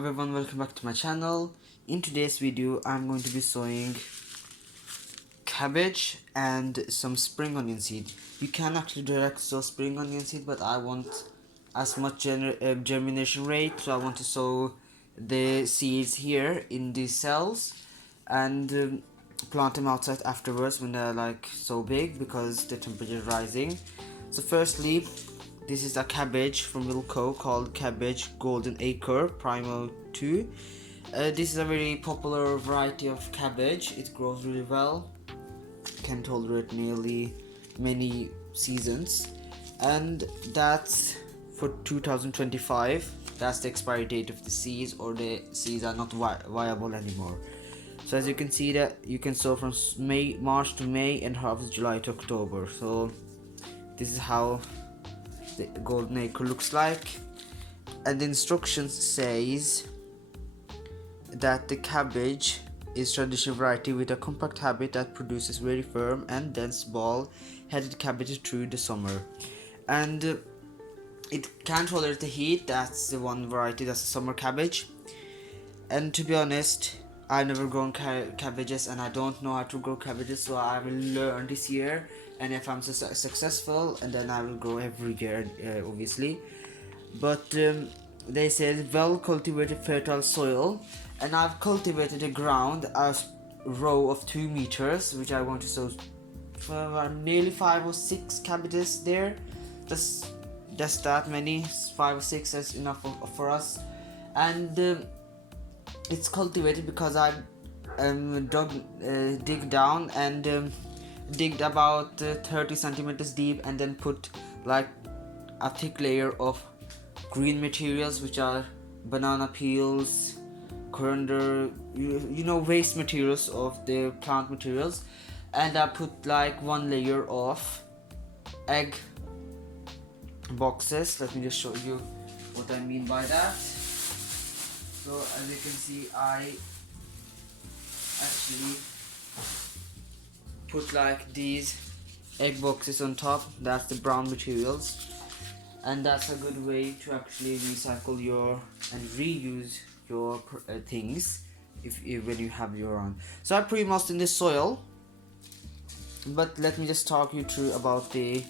everyone, welcome back to my channel. In today's video I'm going to be sowing cabbage and some spring onion seed. You can actually direct sow spring onion seed, but I want as much germination rate, so I want to sow the seeds here in these cells and plant them outside afterwards when they're like so big because the temperature is rising. So firstly, this is a cabbage from Wilco called Cabbage Golden Acre Primo 2. This is a very popular variety of cabbage. It grows really well, can tolerate nearly many seasons, and that's for 2025. That's the expiry date of the seeds, or the seeds are not viable anymore. So as you can see, that you can sow from March to May and harvest July to October. So this is how the golden acre looks like, and the instructions says that the cabbage is traditional variety with a compact habit that produces very firm and dense ball-headed cabbages through the summer, and it can tolerate the heat. That's the one variety, that's the summer cabbage. And to be honest, I've never grown cabbages and I don't know how to grow cabbages, so I will learn this year, and if I'm successful, and then I will grow every year, obviously. But they said well cultivated fertile soil, and I've cultivated the ground a row of 2 meters, which I want to sow for nearly 5 or 6 cabbages there. Just that many, 5 or 6 is enough for us. And it's cultivated because I dig down and digged about 30 centimeters deep, and then put like a thick layer of green materials, which are banana peels, coriander, you know, waste materials of the plant materials, and I put like 1 layer of egg boxes. Let me just show you what I mean by that. So as you can see, I actually put like these egg boxes on top. That's the brown materials, and that's a good way to actually recycle your and reuse your things if when you have your own. So I pre-mossed in the soil, but let me just talk you through about the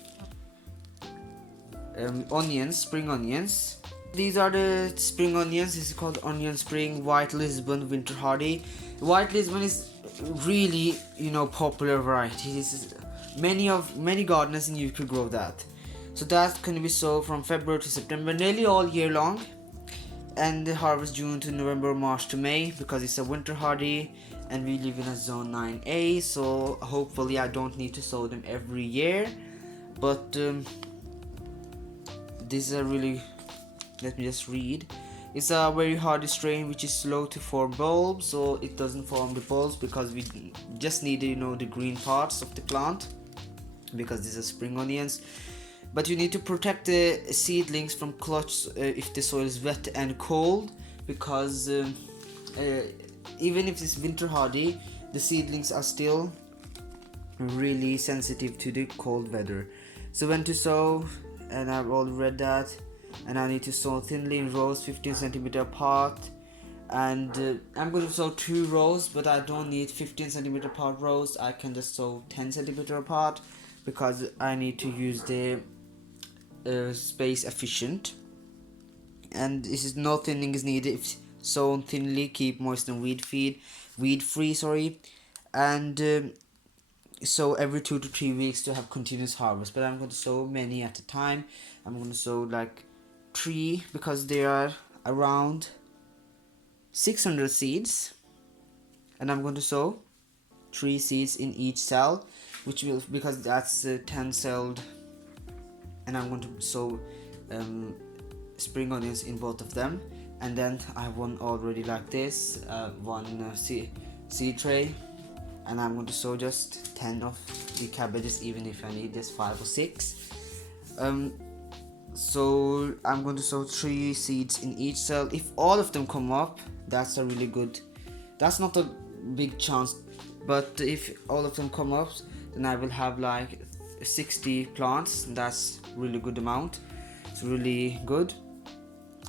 onions, spring onions. These are the spring onions. This is called Onion Spring White Lisbon Winter Hardy. White Lisbon is really, popular variety. This is many gardeners in UK grow that. So that can be sown from February to September, nearly all year long, and the harvest June to November, March to May, because it's a winter hardy and we live in a zone 9A, so hopefully I don't need to sow them every year. But this is a really, let me just read. It's a very hardy strain which is slow to form bulbs, so it doesn't form the bulbs because we just need the green parts of the plant, because these are spring onions. But you need to protect the seedlings from clutch if the soil is wet and cold, because even if it's winter hardy, the seedlings are still really sensitive to the cold weather. So when to sow, and I've already read that, and I need to sow thinly in rows 15 centimeter apart, and I'm going to sow 2 rows, but I don't need 15 centimeter apart rows. I can just sow 10 centimeter apart because I need to use the space efficient, and this is no thinning is needed if sown thinly. Keep moist and weed free, and sow every 2 to 3 weeks to have continuous harvest. But I'm going to sow many at a time. I'm going to sow like 3 because there are around 600 seeds, and I'm going to sow 3 seeds in each cell, which will, because that's 10 celled, and I'm going to sow spring onions in both of them. And then I have one already like this, one seed tray, and I'm going to sow just 10 of the cabbages, even if I need just 5 or 6. So I'm going to sow 3 seeds in each cell. If all of them come up, that's a really good, that's not a big chance, but if all of them come up, then I will have like 60 plants. That's really good amount. It's really good.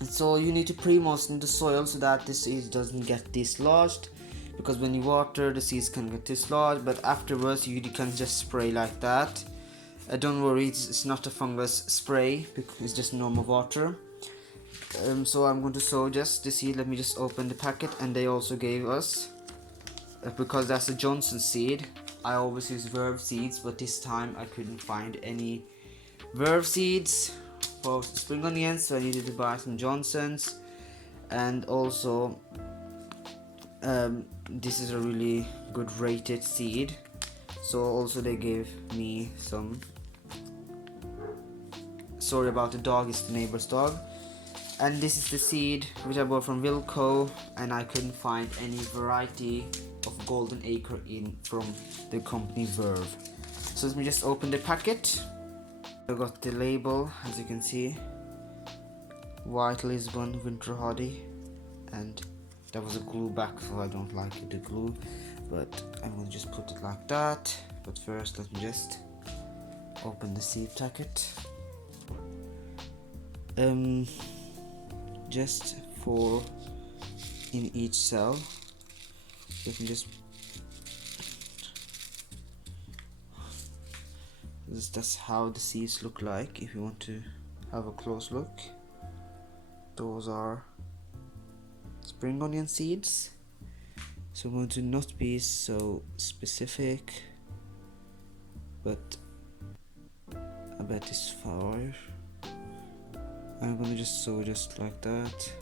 So you need to pre-moisten the soil so that the seeds doesn't get dislodged, because when you water the seeds can get dislodged, but afterwards you can just spray like that. Don't worry, it's not a fungus spray, because it's just normal water. So I'm going to sow just the seed. Let me just open the packet, and they also gave us, because that's a Johnson seed, I always use verve seeds, but this time I couldn't find any verve seeds for spring onions, so I needed to buy some Johnsons. And also this is a really good rated seed, so also they gave me some. Sorry about the dog, it's the neighbor's dog. And this is the seed which I bought from Wilco, and I couldn't find any variety of golden acre from the company Verve. So let me just open the packet. I got the label, as you can see, white Lisbon winter hardy, and there was a glue back, so I don't like the glue, but I'm gonna just put it like that. But first let me just open the seed packet. Just 4 in each cell. Let me just, that's how the seeds look like if you want to have a close look. Those are spring onion seeds, so I'm going to not be so specific, but I bet it's 5. I'm gonna just sow just like that.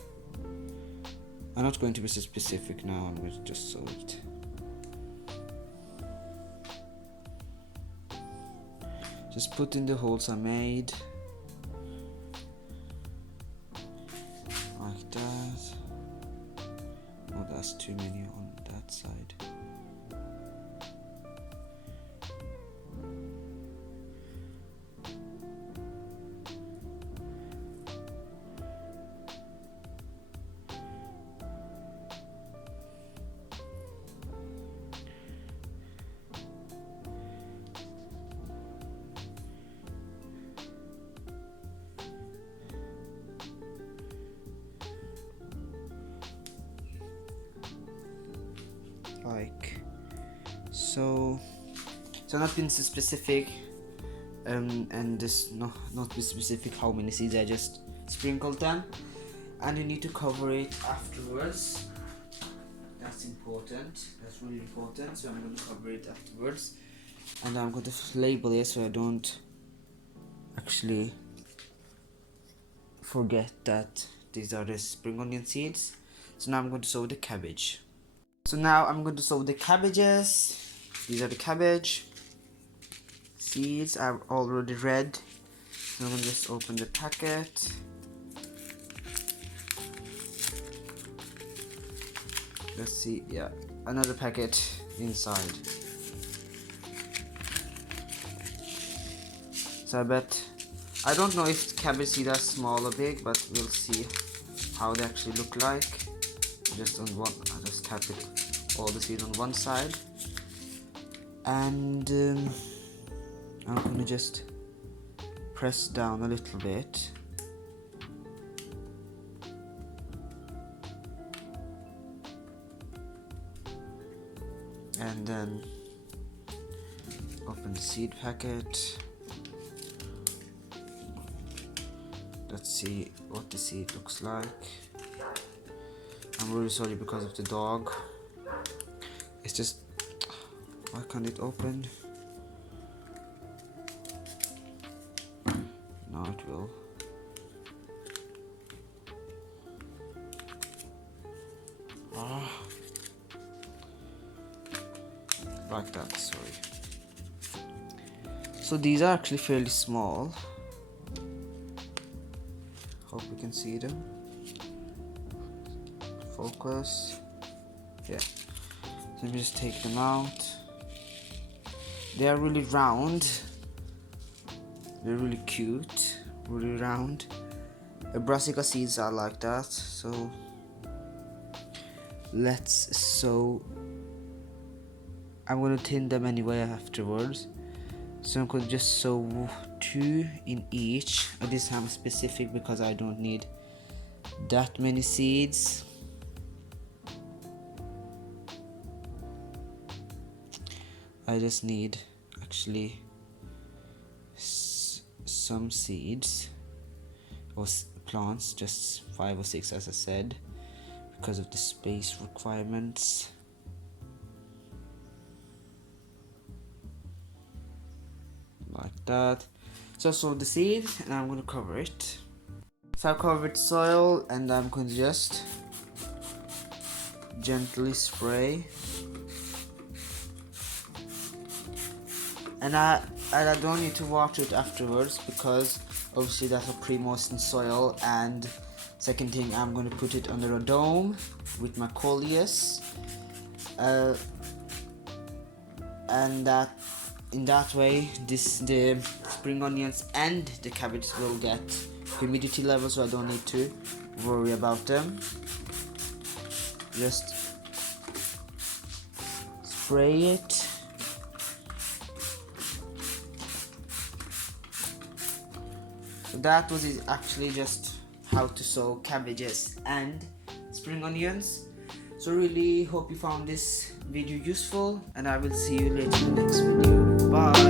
I'm not going to be so specific now, I'm going to just sow it. Just put in the holes I made. Like that. Oh, that's too many on that side. Like so not being so specific, and this not be specific how many seeds, I just sprinkled them, and you need to cover it afterwards. That's important, that's really important. So I'm going to cover it afterwards, and I'm going to label it so I don't actually forget that these are the spring onion seeds. So now I'm going to sow the cabbage. So now I'm going to sow the cabbages. These are the cabbage seeds. I've already read. So I'm going to just open the packet. Let's see, yeah, another packet inside. So I don't know if cabbage seeds are small or big, but we'll see how they actually look like. Just on one, I just tap it, all the seed on one side, and I'm gonna just press down a little bit, and then open the seed packet. Let's see what the seed looks like. I'm really sorry because of the dog. It's just, why can't it open? Now it will. Like that, sorry. So these are actually fairly small. Hope we can see them. Focus. Yeah. So let me just take them out. They are really round. They're really cute. Really round. Brassica seeds are like that. So let's sow. I'm gonna tin them anyway afterwards. So I'm gonna just sow 2 in each. This time specific because I don't need that many seeds. I just need actually some seeds or plants, just 5 or 6 as I said, because of the space requirements. Like that. So the seed, and I'm going to cover it. So I covered soil, and I'm going to just gently spray. And I don't need to water it afterwards, because obviously that's a pre-moistened soil. And second thing, I'm going to put it under a dome with my coleus, and that in that way the spring onions and the cabbage will get humidity levels, so I don't need to worry about them. Just spray it. So that was actually just how to sow cabbages and spring onions. So really hope you found this video useful, and I will see you later in the next video. Bye.